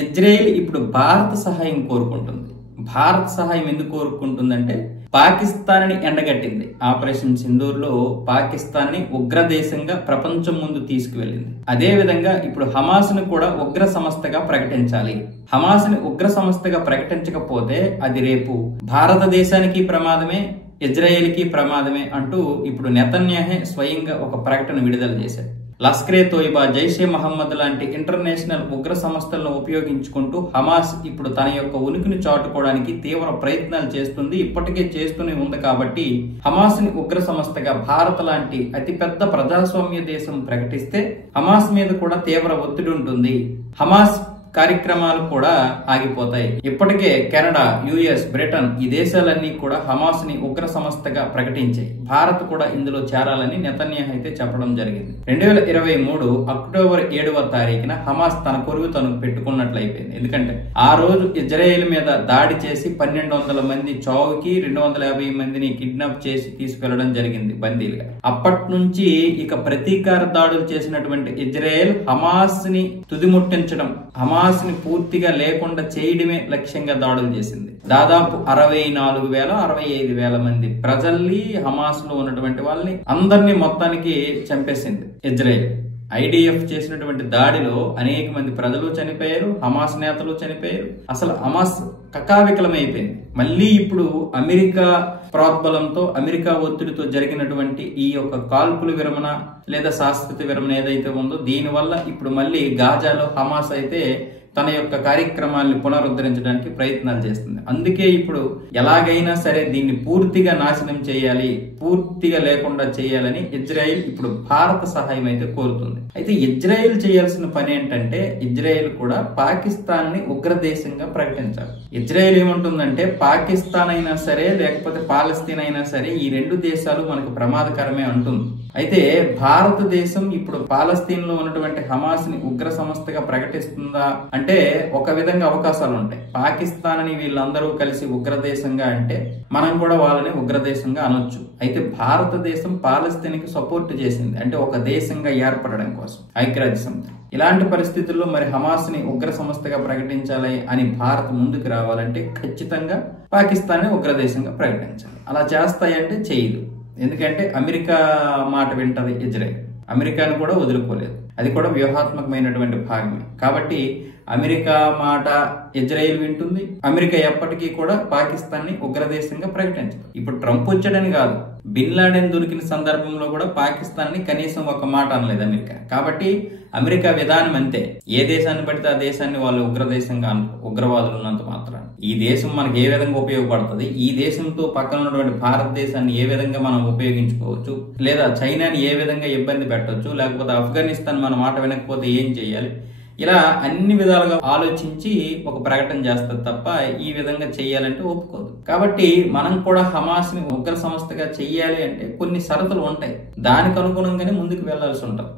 Israel ఇప్పుడు భారత సహాయం కోరుకుంటుంది. భారత సహాయం ఎందుకు కోరుకుంటుందంటే పాకిస్తాన్ని ఎండగట్టింది. ఆపరేషన్ సింధూర్లో పాకిస్తాన్ని ఉగ్ర దేశంగా ప్రపంచం ముందు తీసుకువెళ్ళింది. అదే విధంగా ఇప్పుడు హమాస్ను కూడా ఉగ్ర సంస్థగా ప్రకటించాలి. హమాస్ని ఉగ్ర సంస్థగా ప్రకటించకపోతే అది రేపు భారతదేశానికి ప్రమాదమే, ఇజ్రాయెల్కి ప్రమాదమే అంటూ ఇప్పుడు నెతన్యాహే స్వయంగా ఒక ప్రకటన విడుదల చేశారు. లష్కరే తోయిబా, జైషే మహమ్మద్ లాంటి ఇంటర్నేషనల్ ఉగ్ర సంస్థలను ఉపయోగించుకుంటూ హమాస్ ఇప్పుడు తన యొక్క ఉనికిని చాటుకోవడానికి తీవ్ర ప్రయత్నాలు చేస్తుంది, ఇప్పటికే చేస్తూనే ఉంది. కాబట్టి హమాస్ ని ఉగ్ర సంస్థగా భారత్ లాంటి అతిపెద్ద ప్రజాస్వామ్య దేశం ప్రకటిస్తే హమాస్ మీద కూడా తీవ్ర ఒత్తిడి ఉంటుంది. హమాస్ కార్యక్రమాలు కూడా ఆగిపోతాయి. ఇప్పటికే కెనడా, యుఎస్, బ్రిటన్ ఈ దేశాలన్నీ కూడా హమాస్ ని ఉగ్ర సంస్థగా ప్రకటించాయి. భారత్ కూడా ఇందులో చేరాలని నెతన్యాహు అయితే చెప్పడం జరిగింది. 2023 అక్టోబర్ 7వ తారీఖున హమాస్ తన కొరువు తను పెట్టుకున్నట్లయిపోయింది. ఎందుకంటే ఆ రోజు ఇజ్రాయెల్ మీద దాడి చేసి 1200 మంది చావుకి 250 మందిని కిడ్నాప్ చేసి తీసుకెళ్లడం జరిగింది బందీలుగా. అప్పటి నుంచి ఇక ప్రతీకార దాడులు చేసినటువంటి ఇజ్రాయెల్ హమాస్ ని తుదిముట్టించడం, హమాస్ ని పూర్తిగా లేకుండా చేయడమే లక్ష్యంగా దాడులు చేసింది. దాదాపు 64,000-65,000 మంది ప్రజల్ని, హమాస్ లో ఉన్నటువంటి వాళ్ళని అందరినీ మొత్తానికి చంపేసింది ఇజ్రాయెల్. ఐడిఎఫ్ చేసినటువంటి దాడిలో అనేక మంది ప్రజలు చనిపోయారు, హమాస్ నేతలు చనిపోయారు. అసలు హమాస్ కకావికలమైపోయింది. మళ్ళీ ఇప్పుడు అమెరికా ప్రోద్బలంతో, అమెరికా ఒత్తిడితో జరిగినటువంటి ఈ యొక్క కాల్పుల విరమణ లేదా శాశ్వత విరమణ ఏదైతే ఉందో దీనివల్ల ఇప్పుడు మళ్ళీ గాజాలో హమాస్ అయితే తన యొక్క కార్యక్రమాల్ని పునరుద్ధరించడానికి ప్రయత్నాలు చేస్తుంది. అందుకే ఇప్పుడు ఎలాగైనా సరే దీన్ని పూర్తిగా నాశనం చేయాలి, పూర్తిగా లేకుండా చేయాలని ఇజ్రాయెల్ ఇప్పుడు భారత సహాయం అయితే కోరుతుంది. అయితే ఇజ్రాయెల్ చేయాల్సిన పని ఏంటంటే ఇజ్రాయెల్ కూడా పాకిస్తాన్ ని ఉగ్ర దేశంగా ప్రకటించాలి. ఇజ్రాయెల్ ఏమంటుందంటే పాకిస్తాన్ అయినా సరే లేకపోతే పాలస్తీన్ అయినా సరే ఈ రెండు దేశాలు మనకు ప్రమాదకరమే అంటుంది. అయితే భారతదేశం ఇప్పుడు పాలస్తీన్ లో ఉన్నటువంటి హమాస్ ని ఉగ్ర సంస్థగా ప్రకటిస్తుందా అంటే ఒక విధంగా అవకాశాలు ఉంటాయి. పాకిస్తాన్ అని వీళ్ళందరూ కలిసి ఉగ్రదేశంగా అంటే మనం కూడా వాళ్ళని ఉగ్రదేశంగా అనొచ్చు. అయితే భారతదేశం పాలస్తీన్ కి సపోర్ట్ చేసింది, అంటే ఒక దేశంగా ఏర్పడడం కోసం ఐక్యరాజ్య సమితి. ఇలాంటి పరిస్థితుల్లో మరి హమాస్ ని ఉగ్ర సంస్థగా ప్రకటించాలి అని భారత్ ముందుకు రావాలంటే ఖచ్చితంగా పాకిస్తాన్ ని ఉగ్రదేశంగా ప్రకటించాలి. అలా చేస్తాయంటే చేయదు. ఎందుకంటే అమెరికా మాట వింటది ఇజ్రాయెల్, అమెరికాను కూడా వదులుకోలేదు. అది కూడా వ్యూహాత్మకమైనటువంటి భాగమే. కాబట్టి అమెరికా మాట ఇజ్రాయెల్ వింటుంది. అమెరికా ఎప్పటికీ కూడా పాకిస్తాన్ ని ఉగ్రదేశంగా ప్రకటించదు. ఇప్పుడు ట్రంప్ వచ్చాడని కాదు, బిన్ లాడెన్ దొరికిన సందర్భంలో కూడా పాకిస్తాన్ ని కనీసం ఒక మాట అనలేదు అమెరికా. కాబట్టి అమెరికా విధానం అంతే. ఏ దేశాన్ని పడితే ఆ దేశాన్ని వాళ్ళు ఉగ్రదేశంగా ఉగ్రవాదులు ఉన్నంత మాత్రాన్ని ఈ దేశం మనకి ఏ విధంగా ఉపయోగపడుతుంది, ఈ దేశంతో పక్కన ఉన్నటువంటి భారతదేశాన్ని ఏ విధంగా మనం ఉపయోగించుకోవచ్చు, లేదా చైనాని ఏ విధంగా ఇబ్బంది పెట్టవచ్చు, లేకపోతే ఆఫ్ఘనిస్తాన్ మన మాట వినకపోతే ఏం చేయాలి, ఇలా అన్ని విధాలుగా ఆలోచించి ఒక ప్రకటన చేస్తారు తప్ప ఈ విధంగా చెయ్యాలంటే ఒప్పుకోదు. కాబట్టి మనం కూడా హమాస్ ని ఉగ్ర సంస్థగా చెయ్యాలి అంటే కొన్ని షరతులు ఉంటాయి. దానికి అనుగుణంగానే ముందుకు వెళ్లాల్సి ఉంటుంది.